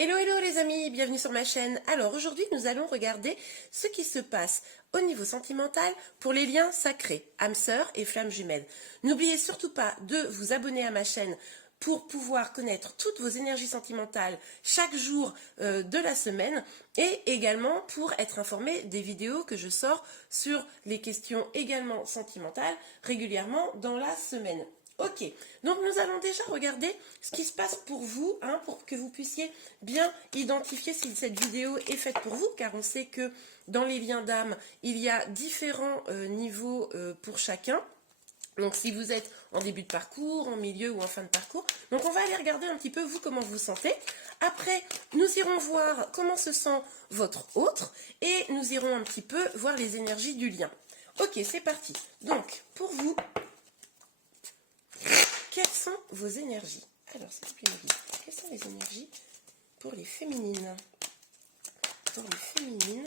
Hello hello les amis, bienvenue sur ma chaîne. Alors aujourd'hui nous allons regarder ce qui se passe au niveau sentimental pour les liens sacrés, âmes sœurs et flammes jumelles. N'oubliez surtout pas de vous abonner à ma chaîne pour pouvoir connaître toutes vos énergies sentimentales chaque jour de la semaine et également pour être informé des vidéos que je sors sur les questions également sentimentales régulièrement dans la semaine. Ok, donc nous allons déjà regarder ce qui se passe pour vous, pour que vous puissiez bien identifier si cette vidéo est faite pour vous, car on sait que dans les liens d'âme, il y a différents niveaux pour chacun. Donc si vous êtes en début de parcours, en milieu ou en fin de parcours, donc on va aller regarder un petit peu vous comment vous vous sentez. Après, nous irons voir comment se sent votre autre et nous irons un petit peu voir les énergies du lien. Ok, c'est parti. Donc, pour vous, quelles sont vos énergies? Alors, s'il vous plaît, Maggie, quelles sont les énergies pour les féminines? Pour les féminines.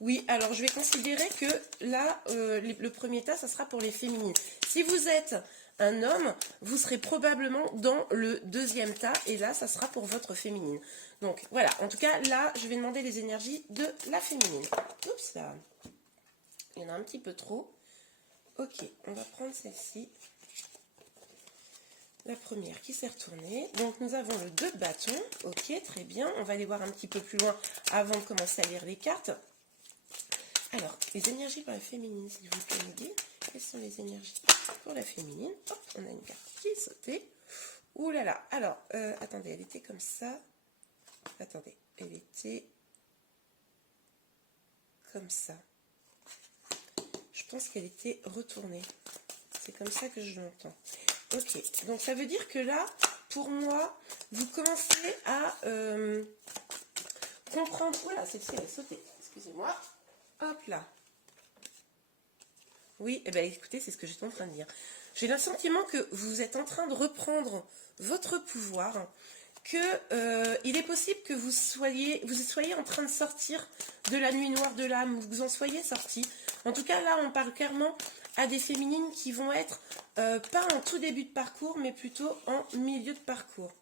Oui, alors je vais considérer que là, le premier tas, ça sera pour les féminines. Si vous êtes un homme, vous serez probablement dans le deuxième tas, et là, ça sera pour votre féminine. Donc, voilà, en tout cas, là, je vais demander les énergies de la féminine. Oups, là, il y en a un petit peu trop. Ok, on va prendre celle-ci. La première qui s'est retournée. Donc nous avons le 2 de bâton. Ok, très bien. On va aller voir un petit peu plus loin avant de commencer à lire les cartes. Alors, les énergies pour la féminine, s'il vous plaît, Mehdi. Quelles sont les énergies pour la féminine? Hop, on a une carte qui est sautée. Ouh là là. Alors, attendez, elle était comme ça. Attendez, elle était comme ça. Je pense qu'elle était retournée. C'est comme ça que je l'entends. Ok, donc ça veut dire que là, pour moi, vous commencez à comprendre... Oula, celle-ci, elle a sauté. Excusez-moi. Hop là. Oui, eh bien écoutez, c'est ce que j'étais en train de dire. J'ai le sentiment que vous êtes en train de reprendre votre pouvoir, que il est possible que vous soyez en train de sortir de la nuit noire de l'âme, vous en soyez sorti. En tout cas, là, on parle clairement à des féminines qui vont être pas en tout début de parcours, mais plutôt en milieu de parcours.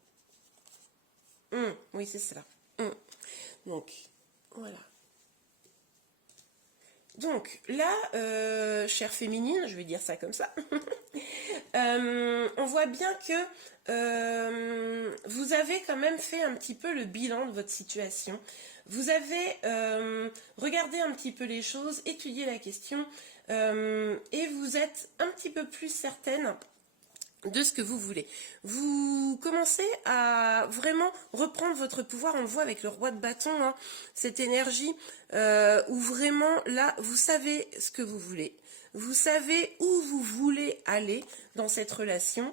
Oui, c'est cela. Donc, voilà. Donc, là, chère féminine, je vais dire ça comme ça, on voit bien que vous avez quand même fait un petit peu le bilan de votre situation. Vous avez regardé un petit peu les choses, étudié la question, et vous êtes un petit peu plus certaine de ce que vous voulez. Vous commencez à vraiment reprendre votre pouvoir. On le voit avec le roi de bâton, cette énergie où vraiment là, vous savez ce que vous voulez. Vous savez où vous voulez aller dans cette relation.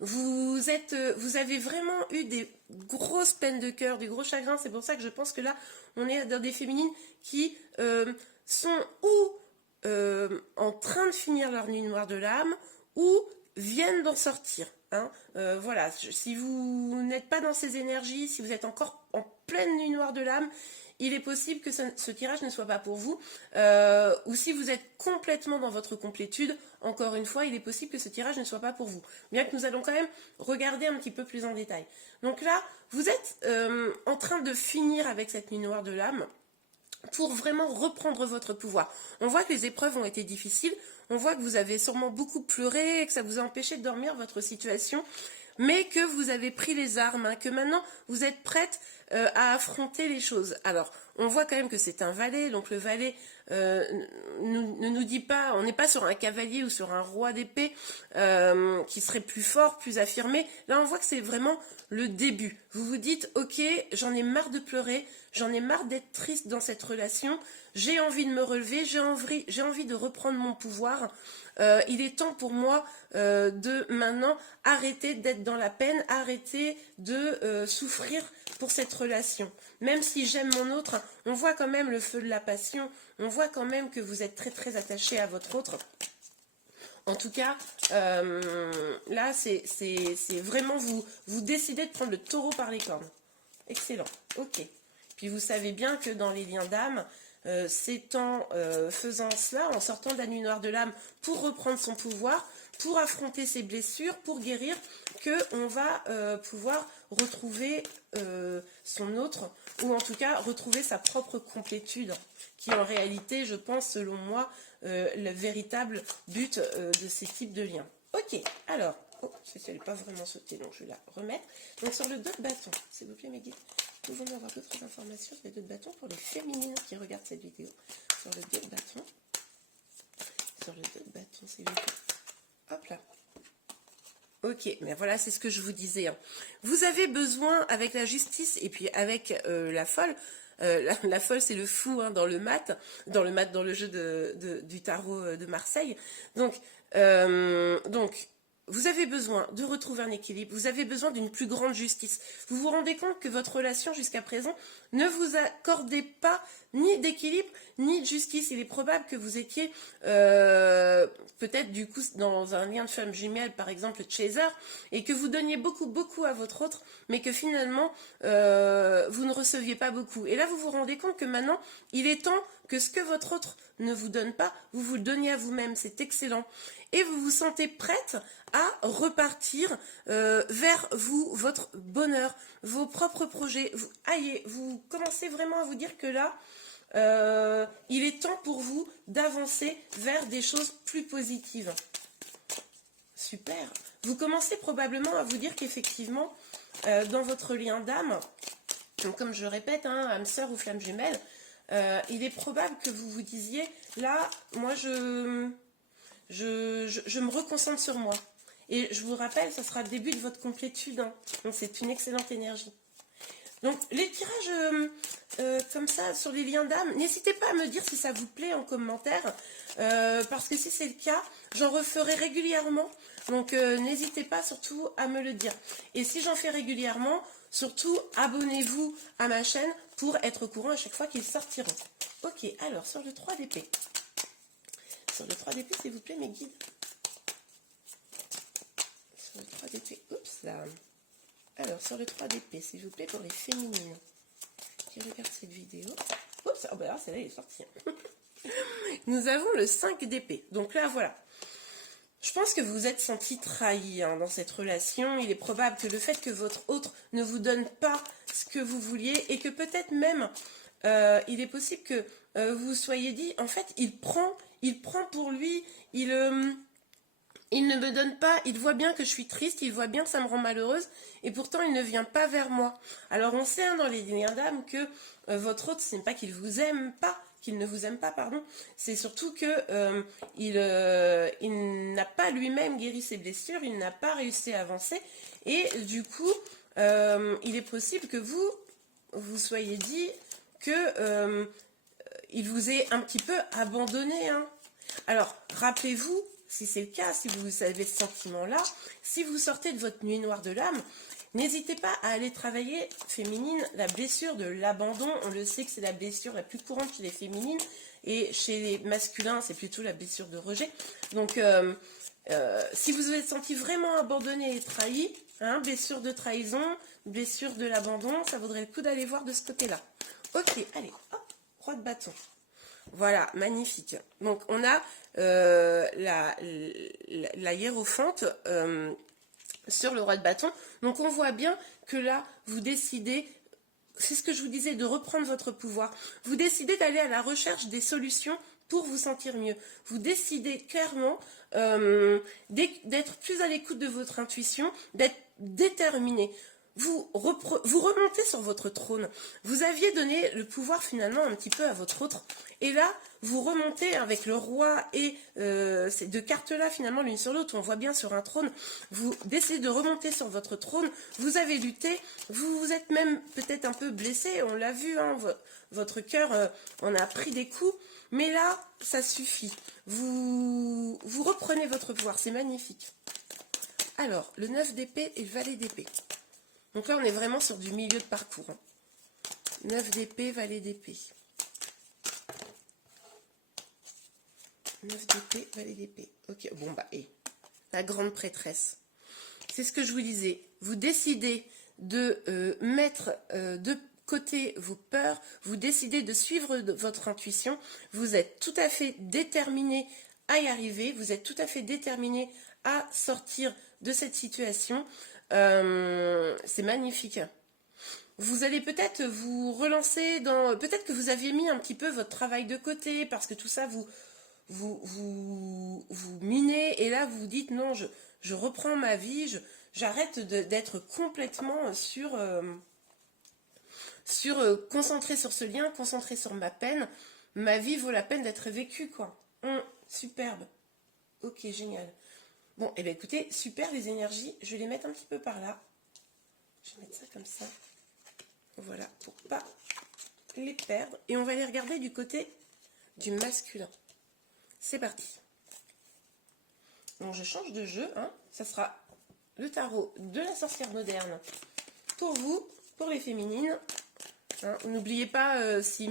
Vous avez vraiment eu des grosses peines de cœur, des gros chagrins. C'est pour ça que je pense que là, on est dans des féminines qui sont ou en train de finir leur nuit noire de l'âme, ou viennent d'en sortir. Voilà, si vous n'êtes pas dans ces énergies, si vous êtes encore en pleine nuit noire de l'âme, il est possible que ce tirage ne soit pas pour vous. Ou si vous êtes complètement dans votre complétude, encore une fois, il est possible que ce tirage ne soit pas pour vous. Bien que nous allons quand même regarder un petit peu plus en détail. Donc là, vous êtes en train de finir avec cette nuit noire de l'âme pour vraiment reprendre votre pouvoir. On voit que les épreuves ont été difficiles, on voit que vous avez sûrement beaucoup pleuré, que ça vous a empêché de dormir votre situation, mais que vous avez pris les armes, que maintenant vous êtes prête à affronter les choses. Alors, on voit quand même que c'est un valet, donc le valet ne nous dit pas, on n'est pas sur un cavalier ou sur un roi d'épée qui serait plus fort, plus affirmé. Là, on voit que c'est vraiment le début. Vous vous dites, ok, j'en ai marre de pleurer, j'en ai marre d'être triste dans cette relation, j'ai envie de me relever, j'ai envie de reprendre mon pouvoir. Il est temps pour moi de maintenant arrêter d'être dans la peine, arrêter de souffrir pour cette relation. Même si j'aime mon autre, on voit quand même le feu de la passion, on voit quand même que vous êtes très très attaché à votre autre. En tout cas, là, c'est vraiment vous décidez de prendre le taureau par les cornes. Excellent, ok. Puis vous savez bien que dans les liens d'âme, c'est en faisant cela, en sortant de la nuit noire de l'âme pour reprendre son pouvoir, pour affronter ses blessures, pour guérir, qu'on va pouvoir retrouver son autre, ou en tout cas retrouver sa propre complétude, qui en réalité, je pense, selon moi, le véritable but de ces types de liens. Ok, alors, oh, celle-ci n'est pas vraiment sautée, donc je vais la remettre. Donc sur le dos de bâton, s'il vous plaît mes guides, pouvons-nous avoir d'autres informations sur les dos de bâton pour les féminines qui regardent cette vidéo. Sur le dos de bâton, s'il vous plaît. Hop là. Ok, mais voilà, c'est ce que je vous disais. Hein. Vous avez besoin, avec la justice et puis avec la folle, la folle c'est le fou hein, dans le jeu du tarot de Marseille. Donc, vous avez besoin de retrouver un équilibre, vous avez besoin d'une plus grande justice. Vous vous rendez compte que votre relation jusqu'à présent ne vous accordait pas ni d'équilibre, ni de justice. Il est probable que vous étiez peut-être du coup dans un lien de femme jumelle, par exemple chaser, et que vous donniez beaucoup à votre autre, mais que finalement vous ne receviez pas beaucoup. Et là vous vous rendez compte que maintenant il est temps que ce que votre autre ne vous donne pas, vous le donniez à vous-même. C'est excellent. Et vous vous sentez prête à repartir vers vous, votre bonheur, vos propres projets. Vous commencez vraiment à vous dire que là, il est temps pour vous d'avancer vers des choses plus positives. Super. Vous commencez probablement à vous dire qu'effectivement, dans votre lien d'âme, comme je répète, hein, âme sœur ou flamme jumelle, il est probable que vous vous disiez, là, moi je me reconcentre sur moi. Et je vous rappelle, ça sera le début de votre complétude. Hein. Donc c'est une excellente énergie. Donc les tirages comme ça sur les liens d'âme, n'hésitez pas à me dire si ça vous plaît en commentaire. Parce que si c'est le cas, j'en referai régulièrement. Donc n'hésitez pas surtout à me le dire. Et si j'en fais régulièrement, surtout abonnez-vous à ma chaîne pour être au courant à chaque fois qu'ils sortiront. Ok, alors sur le 3 d'épée. Sur le 3 d'épée, s'il vous plaît, mes guides. Sur le 3 d'épée, oups là. Alors, sur le 3 d'épée, s'il vous plaît, pour les féminines qui regardent cette vidéo. Oups, oh bah là, celle-là, elle est sortie. Nous avons le 5 d'épée. Donc là, voilà. Je pense que vous vous êtes senti trahi hein, dans cette relation. Il est probable que le fait que votre autre ne vous donne pas ce que vous vouliez et que peut-être même, il est possible que vous vous soyez dit, en fait, il prend pour lui, il ne me donne pas, il voit bien que je suis triste, il voit bien que ça me rend malheureuse, et pourtant il ne vient pas vers moi. Alors on sait hein, dans les liens d'âme que votre autre, ce n'est pas qu'il vous aime pas, qu'il ne vous aime pas, pardon, c'est surtout que il n'a pas lui-même guéri ses blessures, il n'a pas réussi à avancer, et du coup, il est possible que vous soyez dit que il vous ait un petit peu abandonné. Hein. Alors, rappelez-vous, si c'est le cas, si vous avez ce sentiment-là, si vous sortez de votre nuit noire de l'âme, n'hésitez pas à aller travailler, féminine, la blessure de l'abandon. On le sait que c'est la blessure la plus courante chez les féminines, et chez les masculins, c'est plutôt la blessure de rejet. Donc, si vous vous êtes senti vraiment abandonné et trahi, hein, blessure de trahison, blessure de l'abandon, ça vaudrait le coup d'aller voir de ce côté-là. Ok, allez, hop, roi de bâton. Voilà, magnifique. Donc, on a la hiérophante sur le roi de bâton. Donc, on voit bien que là, vous décidez, c'est ce que je vous disais, de reprendre votre pouvoir. Vous décidez d'aller à la recherche des solutions pour vous sentir mieux. Vous décidez clairement d'être plus à l'écoute de votre intuition, d'être déterminé. Vous remontez sur votre trône. Vous aviez donné le pouvoir finalement un petit peu à votre autre. Et là, vous remontez avec le roi et ces deux cartes-là finalement l'une sur l'autre. On voit bien sur un trône. Vous décidez de remonter sur votre trône. Vous avez lutté. Vous vous êtes même peut-être un peu blessé. On l'a vu, hein, votre cœur en a pris des coups. Mais là, ça suffit. Vous reprenez votre pouvoir. C'est magnifique. Alors, le 9 d'épée et le valet d'épée. Donc là, on est vraiment sur du milieu de parcours. Hein. 9 d'épée, valet d'épée. 9 d'épée, valet d'épée. Ok, bon bah, et la grande prêtresse. C'est ce que je vous disais. Vous décidez de mettre de côté vos peurs. Vous décidez de suivre votre intuition. Vous êtes tout à fait déterminé à y arriver. Vous êtes tout à fait déterminé à sortir de cette situation. C'est magnifique. Vous allez peut-être vous relancer dans... Peut-être que vous aviez mis un petit peu votre travail de côté parce que tout ça vous minez et là vous vous dites non, je reprends ma vie, j'arrête d'être complètement concentré sur ce lien, concentré sur ma peine. Ma vie vaut la peine d'être vécue, quoi. Superbe. Ok, génial. Bon, et bien écoutez, super les énergies. Je vais les mettre un petit peu par là. Je vais mettre ça comme ça. Voilà, pour pas les perdre. Et on va les regarder du côté du masculin. C'est parti. Bon, je change de jeu, hein. Ça sera le tarot de la sorcière moderne pour vous, pour les féminines. Hein, n'oubliez pas, si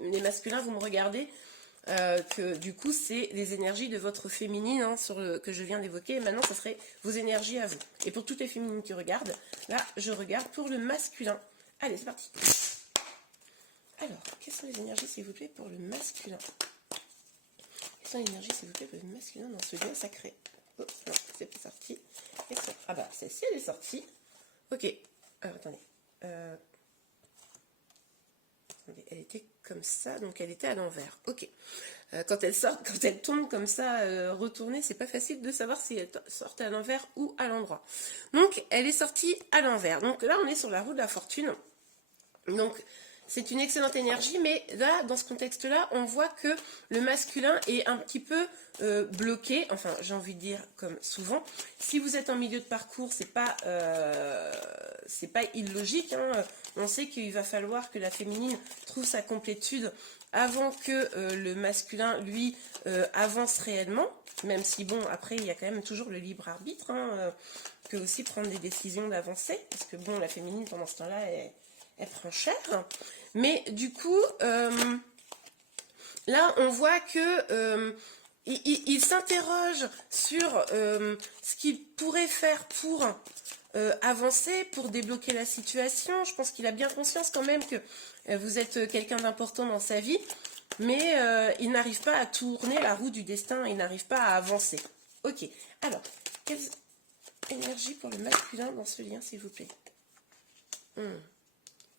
les masculins vous me regardez, que du coup c'est les énergies de votre féminine hein, que je viens d'évoquer. Et maintenant, ça serait vos énergies à vous. Et pour toutes les féminines qui regardent, là, je regarde pour le masculin. Allez, c'est parti. Alors, quelles sont les énergies, s'il vous plaît, pour le masculin? Quelles sont les énergies, s'il vous plaît, pour le masculin dans ce lien sacré? Oh, non, c'est pas sorti. Ah bah, celle-ci, elle est sortie. Ok. Alors, attendez. Elle était comme ça, donc elle était à l'envers. Ok. Quand elle tombe comme ça, retournée, c'est pas facile de savoir si elle sortait à l'envers ou à l'endroit. Donc, elle est sortie à l'envers. Donc là, on est sur la roue de la fortune. Donc, c'est une excellente énergie, mais là, dans ce contexte-là, on voit que le masculin est un petit peu bloqué. Enfin, j'ai envie de dire comme souvent. Si vous êtes en milieu de parcours, c'est pas illogique. Hein. On sait qu'il va falloir que la féminine trouve sa complétude avant que le masculin, lui, avance réellement. Même si, bon, après, il y a quand même toujours le libre arbitre. Hein, peut aussi prendre des décisions d'avancer. Parce que, bon, la féminine, pendant ce temps-là, elle prend cher. Mais du coup, là, on voit que il s'interroge sur ce qu'il pourrait faire pour avancer, pour débloquer la situation. Je pense qu'il a bien conscience quand même que vous êtes quelqu'un d'important dans sa vie, mais il n'arrive pas à tourner la roue du destin, il n'arrive pas à avancer. Ok, alors, quelle énergie pour le masculin dans ce lien, s'il vous plaît?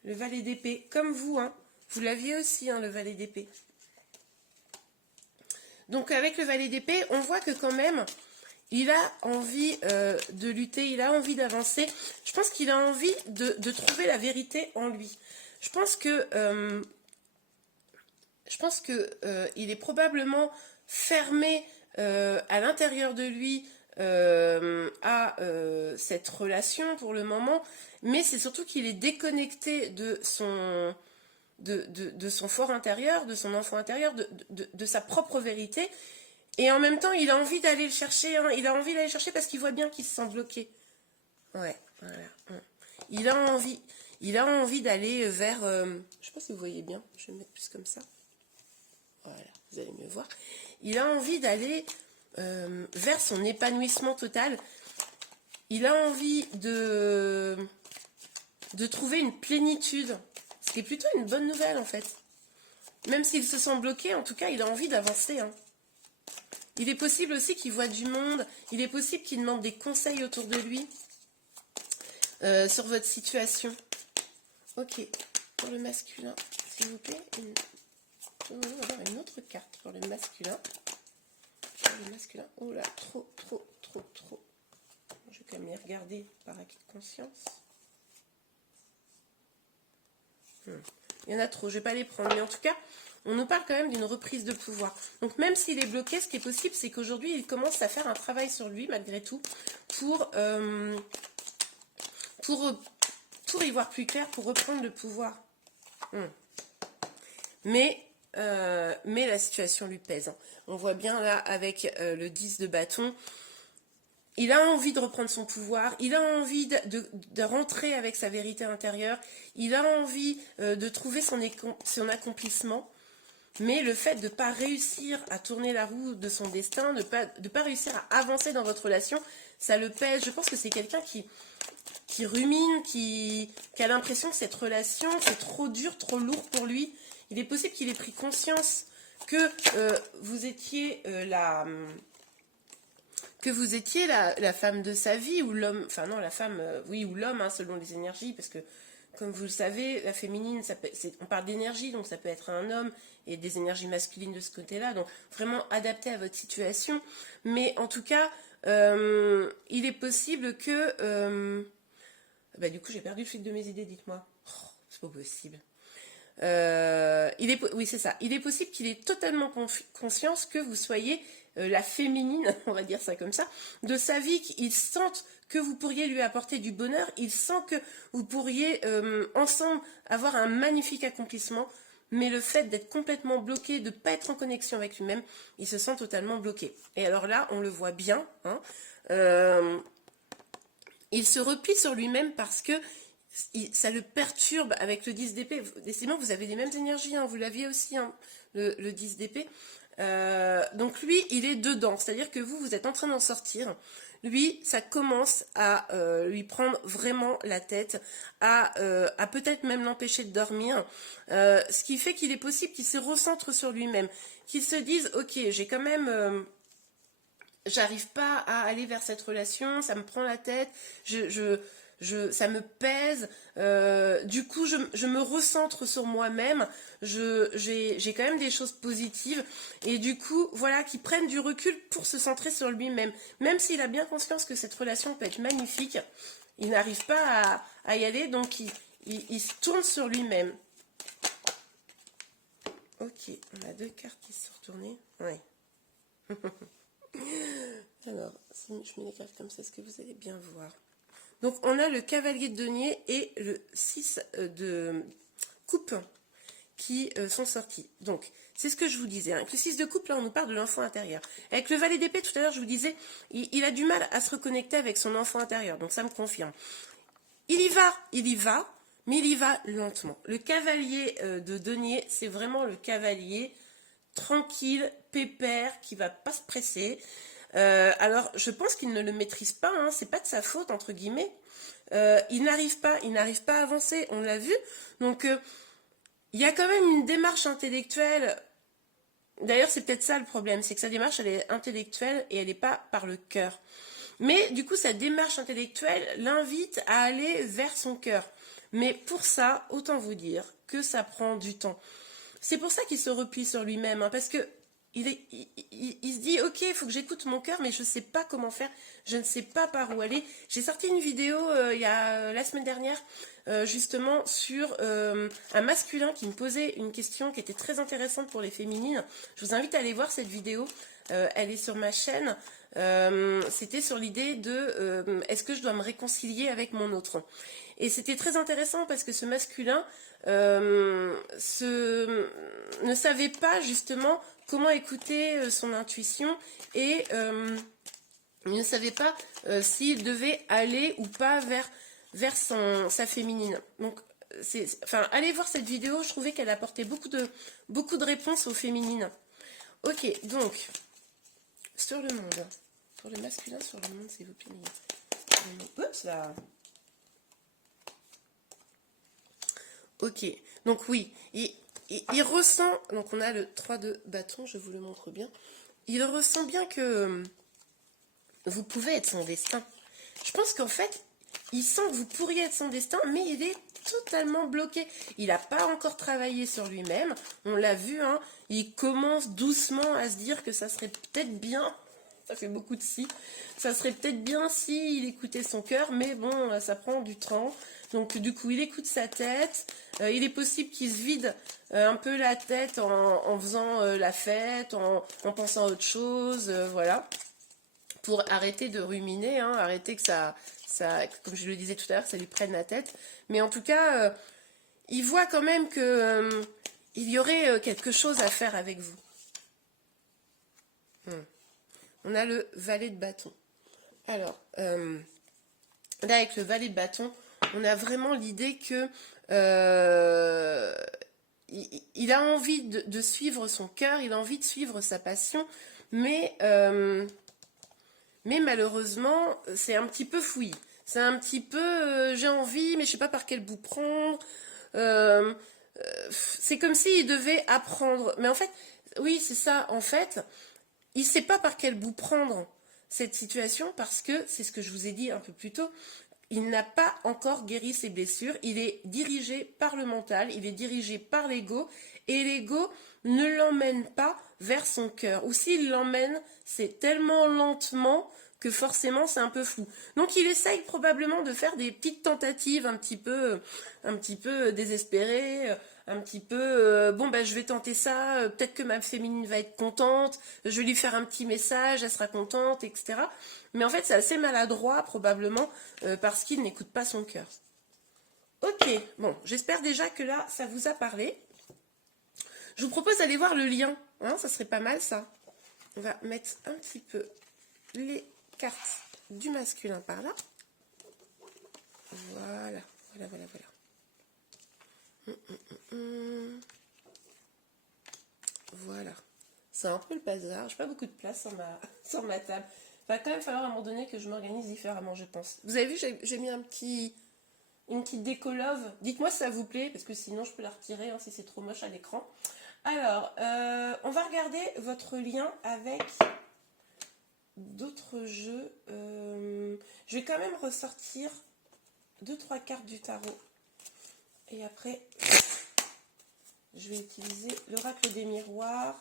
Le valet d'épée, comme vous, hein. Vous l'aviez aussi, hein, le valet d'épée. Donc, avec le valet d'épée, on voit que quand même, il a envie de lutter, il a envie d'avancer. Je pense qu'il a envie de trouver la vérité en lui. Je pense que il est probablement fermé à l'intérieur de lui à cette relation pour le moment, mais c'est surtout qu'il est déconnecté de son fort intérieur, de son enfant intérieur, de sa propre vérité, et en même temps il a envie d'aller le chercher, hein, il a envie d'aller le chercher parce qu'il voit bien qu'il se sent bloqué. Ouais, voilà. Il a envie d'aller vers, je sais pas si vous voyez bien, je vais me mettre plus comme ça. Voilà, vous allez mieux voir. Il a envie d'aller vers son épanouissement total. Il a envie de trouver une plénitude, ce qui est plutôt une bonne nouvelle en fait. Même s'il se sent bloqué, en tout cas, il a envie d'avancer. Hein. Il est possible aussi qu'il voit du monde, il est possible qu'il demande des conseils autour de lui sur votre situation. Ok, pour le masculin, s'il vous plaît, on va avoir une autre carte pour le masculin. Oh là, trop. Je vais quand même les regarder par acquis de conscience. Il y en a trop, je ne vais pas les prendre. Mais en tout cas, on nous parle quand même d'une reprise de pouvoir. Donc même s'il est bloqué, ce qui est possible, c'est qu'aujourd'hui, il commence à faire un travail sur lui, malgré tout, pour y voir plus clair, pour reprendre le pouvoir. Mais la situation lui pèse. Hein. On voit bien là, avec le 10 de bâton, il a envie de reprendre son pouvoir, il a envie de rentrer avec sa vérité intérieure, il a envie de trouver son accomplissement, mais le fait de ne pas réussir à tourner la roue de son destin, de pas réussir à avancer dans votre relation, ça le pèse. Je pense que c'est quelqu'un qui rumine, qui a l'impression que cette relation, c'est trop dur, trop lourd pour lui. Il est possible qu'il ait pris conscience que vous étiez que vous étiez la femme de sa vie, ou l'homme, enfin non, la femme, oui, ou l'homme, hein, selon les énergies, parce que, comme vous le savez, la féminine, on parle d'énergie, donc ça peut être un homme, et des énergies masculines de ce côté-là, donc vraiment adapté à votre situation, mais en tout cas, il est possible que... du coup, j'ai perdu le fil de mes idées, dites-moi. Oh, c'est pas possible. Oui, c'est ça. Il est possible qu'il ait totalement conscience que vous soyez la féminine, on va dire ça comme ça, de sa vie, qu'il sente que vous pourriez lui apporter du bonheur, il sent que vous pourriez ensemble avoir un magnifique accomplissement, mais le fait d'être complètement bloqué, de ne pas être en connexion avec lui-même, il se sent totalement bloqué. Et alors là, on le voit bien, hein, il se replie sur lui-même parce que ça le perturbe avec le 10 d'épée. Décidément, vous avez les mêmes énergies, hein, vous l'aviez aussi, hein, le 10 d'épée. Donc lui, il est dedans, c'est-à-dire que vous êtes en train d'en sortir. Lui, ça commence à lui prendre vraiment la tête, à peut-être même l'empêcher de dormir, ce qui fait qu'il est possible qu'il se recentre sur lui-même, qu'il se dise, ok, j'ai quand même... j'arrive pas à aller vers cette relation, ça me prend la tête, ça me pèse, du coup je me recentre sur moi-même, j'ai quand même des choses positives, et du coup voilà, qu'il prenne du recul pour se centrer sur lui-même, même s'il a bien conscience que cette relation peut être magnifique, il n'arrive pas à y aller, donc il se tourne sur lui-même. Ok, on a deux cartes qui se sont retournées, ouais. Alors, si je mets les cartes comme ça, est-ce que vous allez bien voir? Donc, on a le cavalier de denier et le 6 de coupe qui sont sortis. Donc, c'est ce que je vous disais. Hein. Avec le 6 de coupe, là, on nous parle de l'enfant intérieur. Avec le valet d'épée, tout à l'heure, je vous disais, il a du mal à se reconnecter avec son enfant intérieur. Donc, ça me confirme. Il y va, mais il y va lentement. Le cavalier de denier, c'est vraiment le cavalier tranquille, pépère, qui va pas se presser. Alors, je pense qu'il ne le maîtrise pas, hein, c'est pas de sa faute, entre guillemets. Il n'arrive pas à avancer, on l'a vu. Donc, il y a quand même une démarche intellectuelle. D'ailleurs, c'est peut-être ça le problème, c'est que sa démarche, elle est intellectuelle et elle n'est pas par le cœur. Mais du coup, sa démarche intellectuelle l'invite à aller vers son cœur. Mais pour ça, autant vous dire que ça prend du temps. C'est pour ça qu'il se replie sur lui-même, hein, parce que il se dit, ok, il faut que j'écoute mon cœur, mais je ne sais pas comment faire, je ne sais pas par où aller. J'ai sorti une vidéo la semaine dernière, justement, sur un masculin qui me posait une question qui était très intéressante pour les féminines. Je vous invite à aller voir cette vidéo, elle est sur ma chaîne. C'était sur l'idée de est-ce que je dois me réconcilier avec mon autre. Et c'était très intéressant parce que ce masculin ne savait pas justement comment écouter son intuition et il ne savait pas s'il devait aller ou pas vers sa féminine. Donc, allez voir cette vidéo, je trouvais qu'elle apportait beaucoup de réponses aux féminines. Ok, donc, sur le monde, pour le masculin sur le monde, s'il vous plaît. Oups là. Ok, donc oui, il ressent, donc on a le 3 de bâton, je vous le montre bien, il ressent bien que vous pouvez être son destin. Je pense qu'en fait, il sent que vous pourriez être son destin, mais il est totalement bloqué. Il n'a pas encore travaillé sur lui-même, on l'a vu, hein, il commence doucement à se dire que ça serait peut-être bien, ça fait beaucoup de si, ça serait peut-être bien s'il écoutait son cœur, mais bon, ça prend du temps. Donc du coup, il écoute sa tête. Il est possible qu'il se vide un peu la tête en faisant la fête, en pensant à autre chose, voilà. Pour arrêter de ruminer, hein, arrêter que ça, comme je le disais tout à l'heure, ça lui prenne la tête. Mais en tout cas, il voit quand même que il y aurait quelque chose à faire avec vous. On a le valet de bâton. Alors, là, avec le valet de bâton, on a vraiment l'idée que il a envie de suivre son cœur, il a envie de suivre sa passion, mais malheureusement, c'est un petit peu fouillis. C'est un petit peu, j'ai envie, mais je sais pas par quel bout prendre. C'est comme s'il devait apprendre. Mais en fait, oui, c'est ça. En fait, il sait pas par quel bout prendre. cette situation parce que, c'est ce que je vous ai dit un peu plus tôt, il n'a pas encore guéri ses blessures, il est dirigé par le mental, il est dirigé par l'ego, et l'ego ne l'emmène pas vers son cœur. Ou s'il l'emmène, c'est tellement lentement que forcément c'est un peu flou. Donc il essaye probablement de faire des petites tentatives un petit peu désespérées, un petit peu bon ben je vais tenter ça, peut-être que ma féminine va être contente, je vais lui faire un petit message, elle sera contente, etc. Mais en fait c'est assez maladroit probablement parce qu'il n'écoute pas son cœur. Ok, bon, j'espère déjà que là ça vous a parlé. Je vous propose d'aller voir le lien, hein, ça serait pas mal ça. On va mettre un petit peu les cartes du masculin par là. Voilà, voilà. Voilà. C'est un peu le bazar. J'ai pas beaucoup de place sur ma table. Il va quand même falloir à un moment donné que je m'organise différemment, je pense. Vous avez vu, j'ai mis une petite déco love. Dites-moi si ça vous plaît, parce que sinon je peux la retirer hein, si c'est trop moche à l'écran. Alors, on va regarder votre lien avec d'autres jeux. Je vais quand même ressortir 2-3 cartes du tarot. Et après, je vais utiliser l'oracle des miroirs.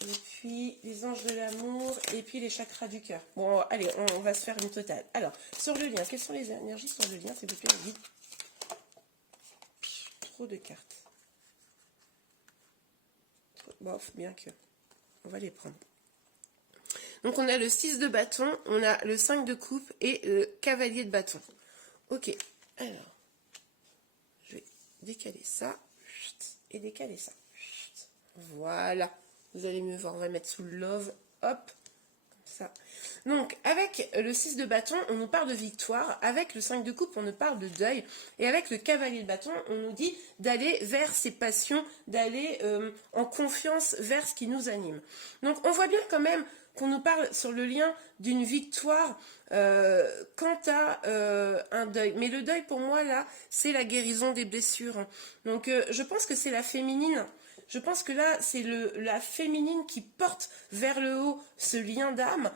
Et puis les anges de l'amour. Et puis les chakras du cœur. Bon, allez, on va se faire une totale. Alors, sur le lien, quelles sont les énergies sur le lien, s'il vous plaît, vite. Trop de cartes. Bof, bien que. On va les prendre. Donc on a le 6 de bâton, on a le 5 de coupe et le cavalier de bâton. Ok, alors, je vais décaler ça et décaler ça. Voilà, vous allez mieux voir, on va mettre sous le love, hop, comme ça. Donc avec le 6 de bâton, on nous parle de victoire, avec le 5 de coupe, on nous parle de deuil, et avec le cavalier de bâton, on nous dit d'aller vers ses passions, d'aller en confiance vers ce qui nous anime. Donc on voit bien quand même qu'on nous parle sur le lien d'une victoire quant à un deuil. Mais le deuil, pour moi, là, c'est la guérison des blessures. Donc, je pense que c'est la féminine. Je pense que là, c'est la féminine qui porte vers le haut ce lien d'âme,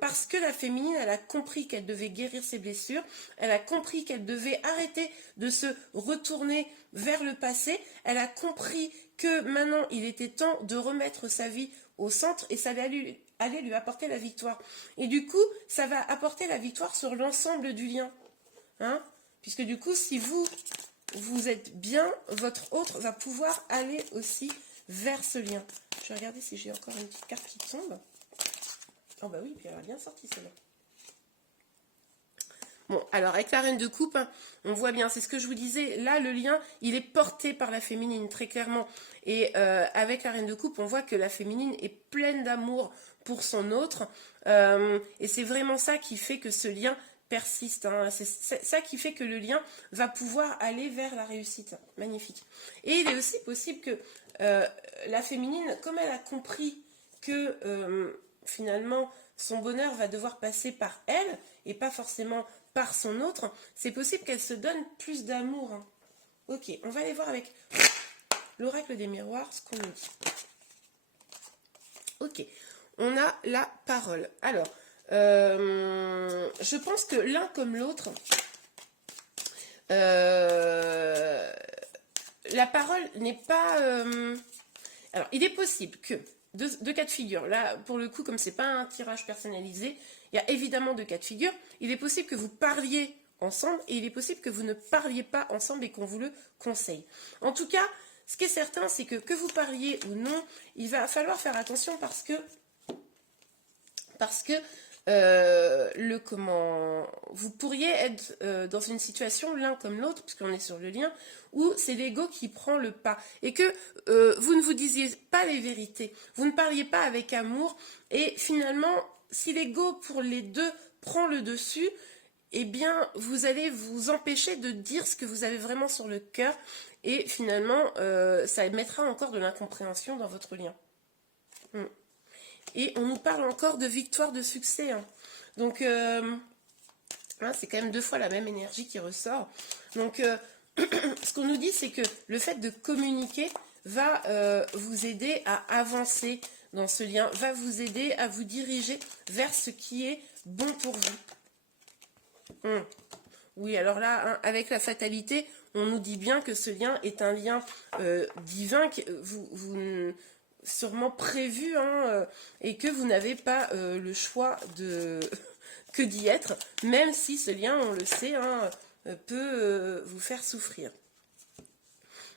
parce que la féminine, elle a compris qu'elle devait guérir ses blessures, elle a compris qu'elle devait arrêter de se retourner vers le passé, elle a compris que maintenant, il était temps de remettre sa vie au centre et ça allait lui apporter la victoire. Et du coup, ça va apporter la victoire sur l'ensemble du lien. Hein? Puisque du coup, si vous êtes bien, votre autre va pouvoir aller aussi vers ce lien. Je vais regarder si j'ai encore une petite carte qui tombe. Oh bah oui, puis elle a bien sorti celle-là. Bon, alors avec la reine de coupe, on voit bien, c'est ce que je vous disais, là le lien, il est porté par la féminine, très clairement. Et avec la reine de coupe, on voit que la féminine est pleine d'amour pour son autre. Et c'est vraiment ça qui fait que ce lien persiste. Hein. C'est ça qui fait que le lien va pouvoir aller vers la réussite. Magnifique. Et il est aussi possible que la féminine, comme elle a compris que finalement son bonheur va devoir passer par elle et pas forcément par son autre, c'est possible qu'elle se donne plus d'amour. Hein. Ok, on va aller voir avec l'oracle des miroirs ce qu'on nous dit. Ok, on a la parole. Alors, je pense que l'un comme l'autre, la parole n'est pas... alors, il est possible que, deux cas de figure, là, pour le coup, comme c'est pas un tirage personnalisé, il y a évidemment deux cas de figure. Il est possible que vous parliez ensemble et il est possible que vous ne parliez pas ensemble et qu'on vous le conseille. En tout cas, ce qui est certain, c'est que vous parliez ou non, il va falloir faire attention parce que vous pourriez être dans une situation l'un comme l'autre, puisqu'on est sur le lien, où c'est l'ego qui prend le pas et que vous ne vous disiez pas les vérités, vous ne parliez pas avec amour et finalement, si l'ego pour les deux prend le dessus, eh bien, vous allez vous empêcher de dire ce que vous avez vraiment sur le cœur et finalement, ça mettra encore de l'incompréhension dans votre lien. Et on nous parle encore de victoire, de succès. Hein. Donc, c'est quand même 2 fois la même énergie qui ressort. Donc, ce qu'on nous dit, c'est que le fait de communiquer va vous aider à avancer dans ce lien va vous aider à vous diriger vers ce qui est bon pour vous. Oui, alors là, hein, avec la fatalité, on nous dit bien que ce lien est un lien divin, que vous sûrement prévu, hein, et que vous n'avez pas le choix de que d'y être, même si ce lien, on le sait, hein, peut vous faire souffrir.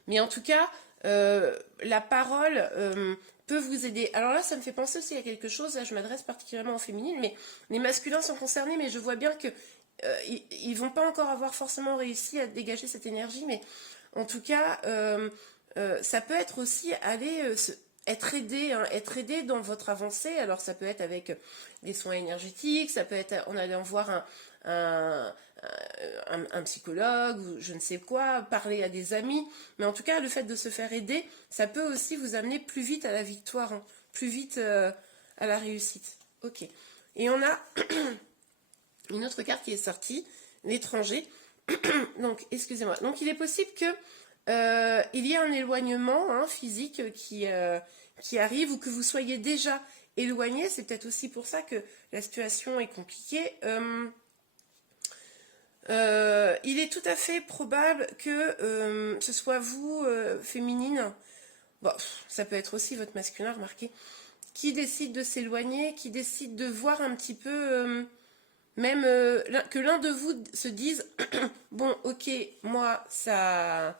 Mais en tout cas, la parole peut vous aider. Alors là, ça me fait penser aussi à quelque chose, là je m'adresse particulièrement aux féminines, mais les masculins sont concernés, mais je vois bien que ils vont pas encore avoir forcément réussi à dégager cette énergie, mais en tout cas, ça peut être aussi être aidé dans votre avancée. Alors ça peut être avec des soins énergétiques, ça peut être en allant voir un psychologue ou je ne sais quoi, parler à des amis, mais en tout cas le fait de se faire aider, ça peut aussi vous amener plus vite à la victoire, hein, plus vite à la réussite. Ok. Et on a une autre carte qui est sortie, l'étranger. Donc, excusez-moi. Donc, il est possible que il y ait un éloignement, hein, physique qui arrive, ou que vous soyez déjà éloigné. C'est peut-être aussi pour ça que la situation est compliquée. Il est tout à fait probable que ce soit vous, féminine, bon, ça peut être aussi votre masculin, remarquez, qui décide de s'éloigner, qui décide de voir un petit peu... Même que l'un de vous se dise bon, ok, moi ça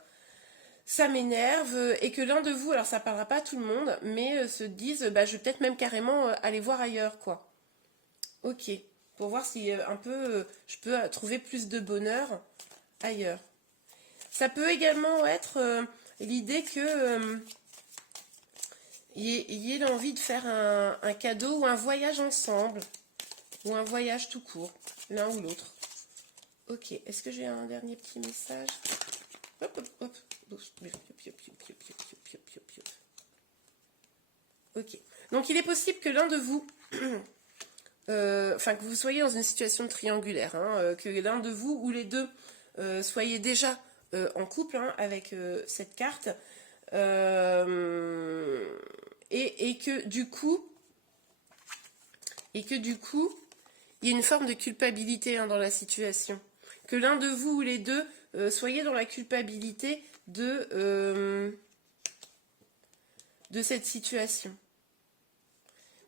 m'énerve, et que l'un de vous, alors ça parlera pas à tout le monde, mais se dise bah je vais peut-être même carrément aller voir ailleurs, quoi. Ok, pour voir si un peu je peux trouver plus de bonheur ailleurs. Ça peut également être l'idée que y ait l'envie de faire un cadeau ou un voyage ensemble. Ou un voyage tout court, l'un ou l'autre. Ok, est-ce que j'ai un dernier petit message? Hop, hop, hop. Ok, donc il est possible que l'un de vous, enfin que vous soyez dans une situation triangulaire, hein, que l'un de vous ou les deux soyez déjà en couple, hein, avec cette carte, et que du coup, il y a une forme de culpabilité, hein, dans la situation. Que l'un de vous ou les deux soyez dans la culpabilité de cette situation.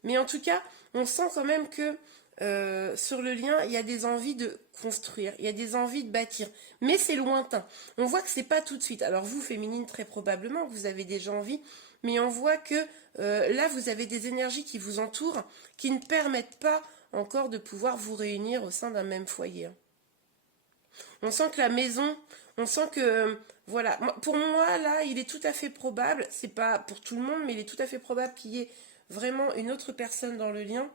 Mais en tout cas, on sent quand même que sur le lien, il y a des envies de construire, il y a des envies de bâtir. Mais c'est lointain. On voit que c'est pas tout de suite. Alors vous, féminine, très probablement, que vous avez déjà envie, mais on voit que là, vous avez des énergies qui vous entourent, qui ne permettent pas encore de pouvoir vous réunir au sein d'un même foyer. On sent que la maison, on sent que, voilà, pour moi, là, il est tout à fait probable, c'est pas pour tout le monde, mais il est tout à fait probable qu'il y ait vraiment une autre personne dans le lien,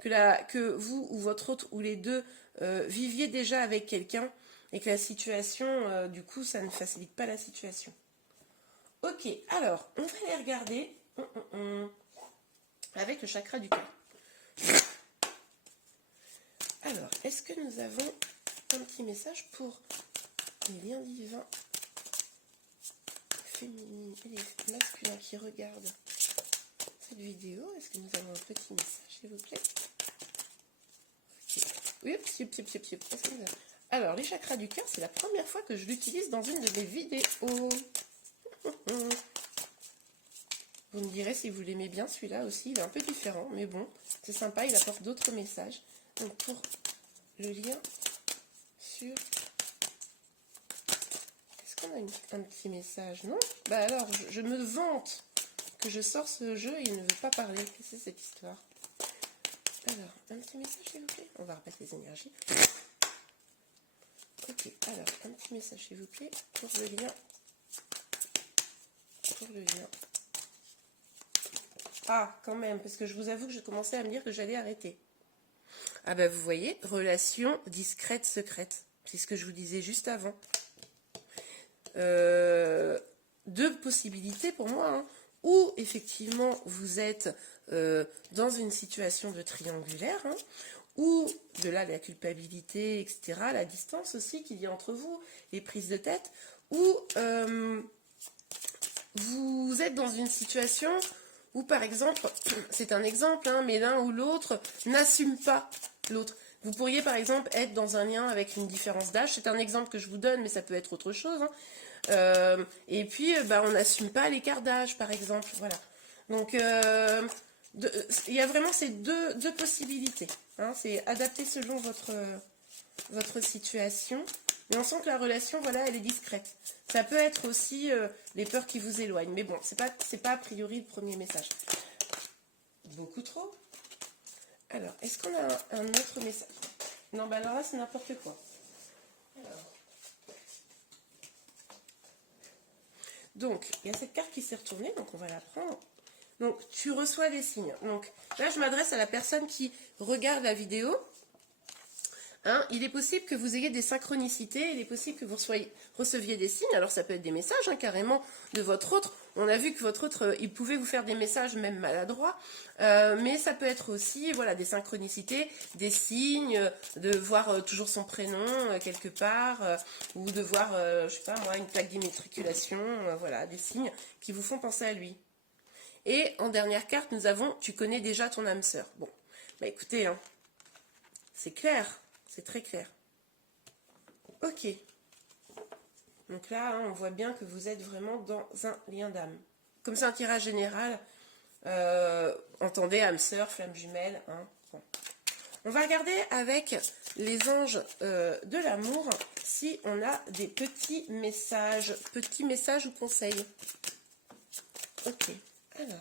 que vous ou votre autre ou les deux viviez déjà avec quelqu'un, et que la situation, du coup, ça ne facilite pas la situation. Ok, alors, on va aller regarder avec le chakra du cœur. Alors, est-ce que nous avons un petit message pour les liens divins féminines et les masculins qui regardent cette vidéo? Est-ce que nous avons un petit message, s'il vous plaît? Oui, alors, les chakras du cœur, c'est la première fois que je l'utilise dans une de mes vidéos. Vous me direz si vous l'aimez bien, celui-là aussi, il est un peu différent, mais bon, c'est sympa, il apporte d'autres messages. Donc pour le lien sur... Est-ce qu'on a un petit message? Non? Bah alors, je me vante que je sors ce jeu et il ne veut pas parler. Qu'est-ce que c'est cette histoire? Alors, un petit message, s'il vous plaît? On va rebattre les énergies. Ok, alors, un petit message, s'il vous plaît, pour le lien. Pour le lien. Ah, quand même, parce que je vous avoue que j'ai commencé à me dire que j'allais arrêter. Ah ben, vous voyez, relation discrète, secrète. C'est ce que je vous disais juste avant. Deux possibilités pour moi, hein. Ou effectivement, vous êtes dans une situation de triangulaire, hein, ou de là la culpabilité, etc., la distance aussi qu'il y a entre vous, les prises de tête, ou vous êtes dans une situation Ou par exemple, c'est un exemple, hein, mais l'un ou l'autre n'assume pas l'autre. Vous pourriez par exemple être dans un lien avec une différence d'âge. C'est un exemple que je vous donne, mais ça peut être autre chose. Hein. Et puis, bah, on n'assume pas l'écart d'âge, par exemple. Voilà. Donc, il y a vraiment ces deux possibilités. Hein. C'est adapter selon votre situation. Mais on sent que la relation, voilà, elle est discrète. Ça peut être aussi les peurs qui vous éloignent. Mais bon, c'est pas a priori le premier message. Beaucoup trop. Alors, est-ce qu'on a un autre message? Non, bah alors là, c'est n'importe quoi. Alors. Donc, il y a cette carte qui s'est retournée, donc on va la prendre. Donc, tu reçois des signes. Donc, là, je m'adresse à la personne qui regarde la vidéo. Hein, il est possible que vous ayez des synchronicités, il est possible que vous receviez des signes. Alors, ça peut être des messages, hein, carrément, de votre autre. On a vu que votre autre, il pouvait vous faire des messages même maladroits. Mais ça peut être aussi, voilà, des synchronicités, des signes, de voir toujours son prénom quelque part, ou de voir, je sais pas moi, une plaque d'immatriculation, voilà, des signes qui vous font penser à lui. Et en dernière carte, nous avons « Tu connais déjà ton âme sœur ». Bon, bah écoutez, hein, c'est clair, c'est très clair. Ok. Donc là, hein, on voit bien que vous êtes vraiment dans un lien d'âme. Comme c'est un tirage général, entendez âme sœur, flamme jumelle. Hein, bon. On va regarder avec les anges de l'amour si on a des petits messages ou conseils. Ok. Alors,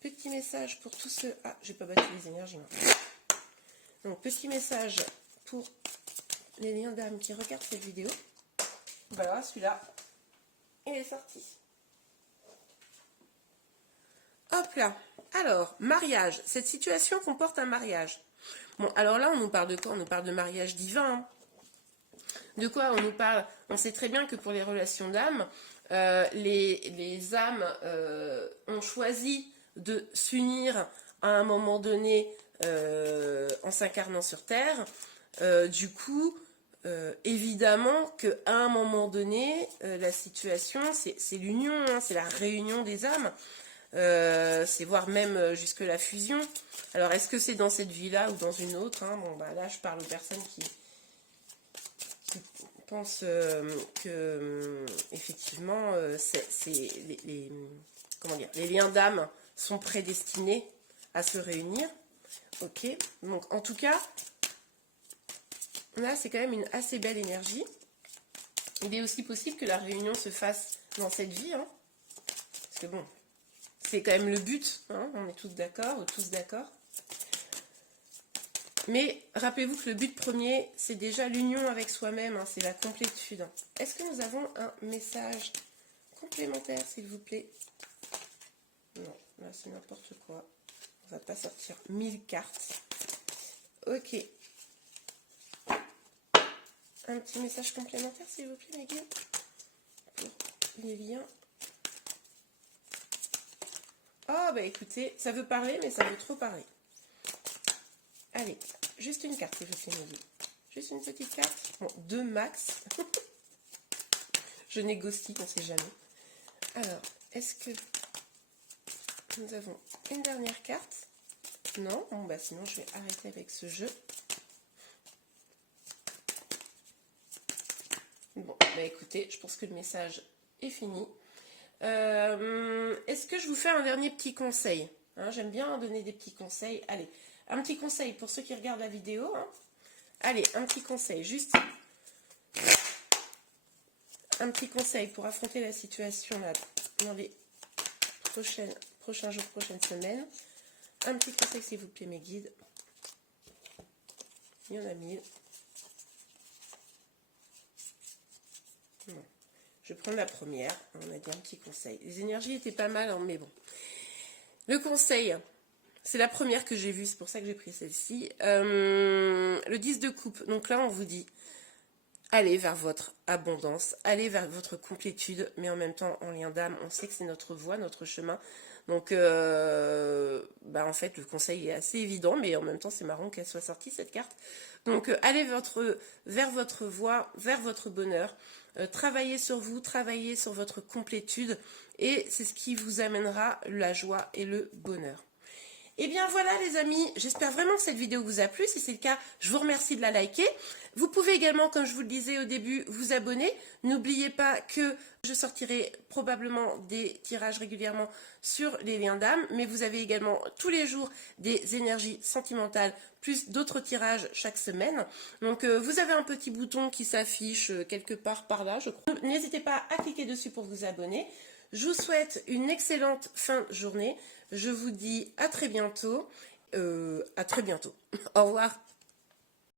petit message pour tous ceux... Ah, j'ai pas battu les énergies. Donc, petit message pour les liens d'âme qui regardent cette vidéo. Voilà, celui-là, il est sorti. Hop là. Alors, mariage. Cette situation comporte un mariage. Bon, alors là, on nous parle de quoi? On nous parle de mariage divin. Hein. De quoi on nous parle? On sait très bien que pour les relations d'âme, les âmes ont choisi de s'unir à un moment donné en s'incarnant sur Terre. Du coup, évidemment qu'à un moment donné, la situation, c'est l'union, hein, c'est la réunion des âmes. C'est voire même jusque la fusion. Alors, est-ce que c'est dans cette vie-là ou dans une autre, hein? Bon, bah, là, je parle aux personnes qui pense que effectivement les liens d'âme sont prédestinés à se réunir. Ok, donc en tout cas là c'est quand même une assez belle énergie. Il est aussi possible que la réunion se fasse dans cette vie, hein, parce que bon, c'est quand même le but, hein, on est tous d'accord. Mais rappelez-vous que le but premier, c'est déjà l'union avec soi-même, hein, c'est la complétude. Est-ce que nous avons un message complémentaire, s'il vous plaît? Non, là c'est n'importe quoi. On va pas sortir 1000 cartes. Ok. Un petit message complémentaire, s'il vous plaît, mes guides, pour les liens. Oh, bah écoutez, ça veut parler, mais ça veut trop parler. Allez, juste une carte, s'il vous plaît, mes guides. Juste une petite carte. Bon, 2 max. Je négocie, on ne sait jamais. Alors, est-ce que nous avons une dernière carte? Non? Bon, bah sinon, je vais arrêter avec ce jeu. Bon, bah écoutez, je pense que le message est fini. Est-ce que je vous fais un dernier petit conseil, hein? J'aime bien donner des petits conseils. Allez, un petit conseil pour ceux qui regardent la vidéo. Hein. Allez, un petit conseil, juste un petit conseil pour affronter la situation là, dans les prochains jours, prochaines semaines. Un petit conseil, s'il vous plaît, mes guides. Il y en a 1000. Bon. Je vais prendre la première. On a dit un petit conseil. Les énergies étaient pas mal, hein, mais bon. Le conseil, c'est la première que j'ai vue, c'est pour ça que j'ai pris celle-ci. Le 10 de coupe. Donc là, on vous dit, allez vers votre abondance, allez vers votre complétude, mais en même temps, en lien d'âme, on sait que c'est notre voie, notre chemin. Donc, en fait, le conseil est assez évident, mais en même temps, c'est marrant qu'elle soit sortie, cette carte. Donc, allez vers votre voie, vers votre bonheur. travailler sur vous, travailler sur votre complétude, et c'est ce qui vous amènera la joie et le bonheur. Et bien voilà les amis, j'espère vraiment que cette vidéo vous a plu. Si c'est le cas, je vous remercie de la liker. Vous pouvez également, comme je vous le disais au début, vous abonner. N'oubliez pas que je sortirai probablement des tirages régulièrement sur les liens d'âme, mais vous avez également tous les jours des énergies sentimentales, plus d'autres tirages chaque semaine. Donc vous avez un petit bouton qui s'affiche quelque part par là, je crois. N'hésitez pas à cliquer dessus pour vous abonner. Je vous souhaite une excellente fin de journée. Je vous dis à très bientôt. Au revoir.